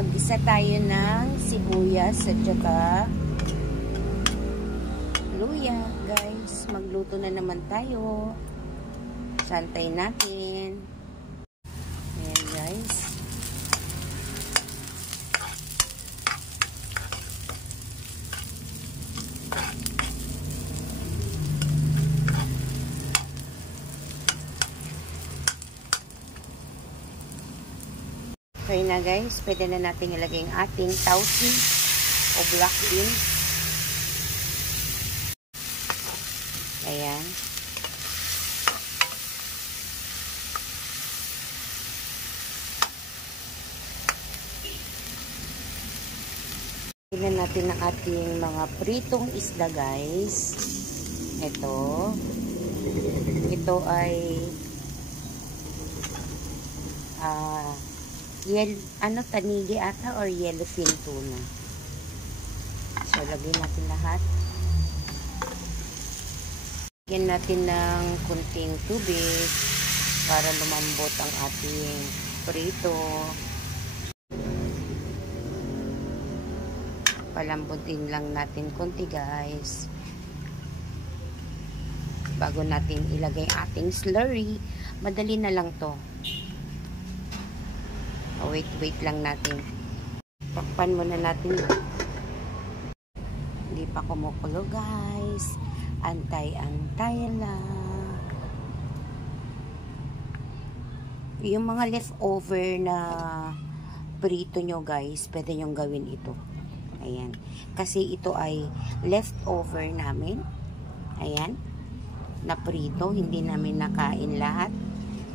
Mag-isa tayo ng sibuyas at saka luya, guys. Magluto na naman tayo. Santay natin. Ayan, guys. Okay na, guys. Pwede na natin ilagay ang ating tausi o black beans. Ayan. Tingnan natin ang ating mga pritong isda, guys. Ito ay tanigi ata or yellowfin tuna. So, lagyan natin lahat. Lagyan natin ng kunting tubig para lumambot ang ating prito. Palambutin lang natin kunti, guys. Bago natin ilagay ating slurry, madali na lang to. Wait lang natin. Takpan muna natin. Hindi pa kumukulo, guys. Antay-antay lang. Yung mga leftover na prito nyo, guys, pwede nyong gawin ito. Ayan. Kasi ito ay leftover namin. Ayan. Na prito. Hindi namin nakain lahat.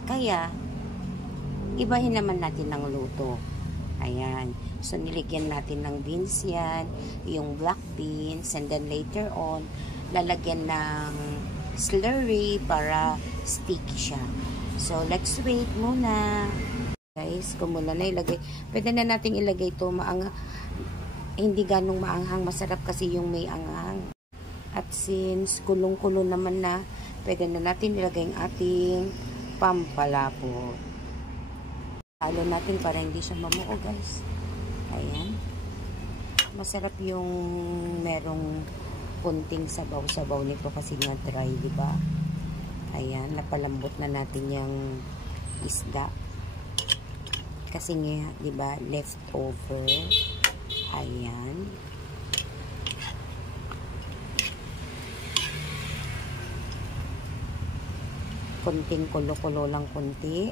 Kaya, ibahin naman natin ng luto. Ayan. So, niligyan natin ng beans yan. Yung black beans. And then later on, lalagyan ng slurry para sticky siya. So, let's wait muna. Guys, kung muna na ilagay. Pwede na natin ilagay ito. Hindi ganong maanghang. Masarap kasi yung may anghang. At since kulong-kulo naman na, pwede na natin ilagay ang ating pampalapot. Halo natin para hindi siya mamuo, guys. Ayan. Masarap yung merong kunting sabaw-sabaw nito kasi nga dry, diba? Ayan. Napalambot na natin yung isda. Kasi nga, diba, leftover. Ayan. Kunting kulo-kulo lang kunti.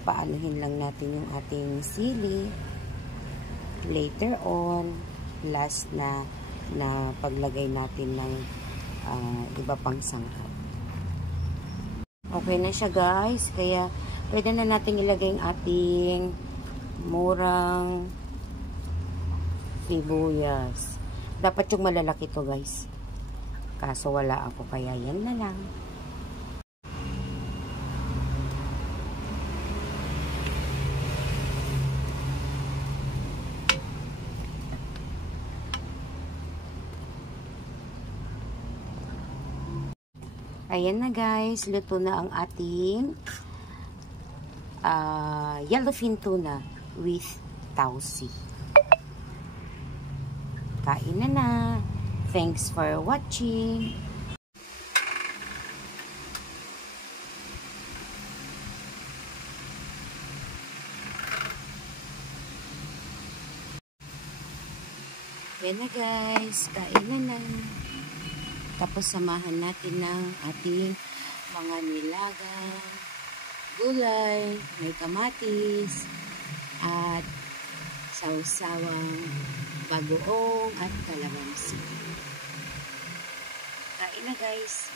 Paanuhin lang natin yung ating sili. Later on, last na paglagay natin ng iba pang sangkap. Okay na siya, guys. Kaya, pwede na natin ilagay yung ating murang sibuyas. Dapat yung malalaki to, guys. Kaso wala ako, kaya yan na lang. Ayan na, guys, luto na ang ating yellowfin tuna with tausi. Kain na. Thanks for watching. Ayan na, guys, kain na. Tapos samahan natin ng ating mga nilagang gulay, may kamatis, at sawsawang bagoong at kalamansi. Kain na, guys.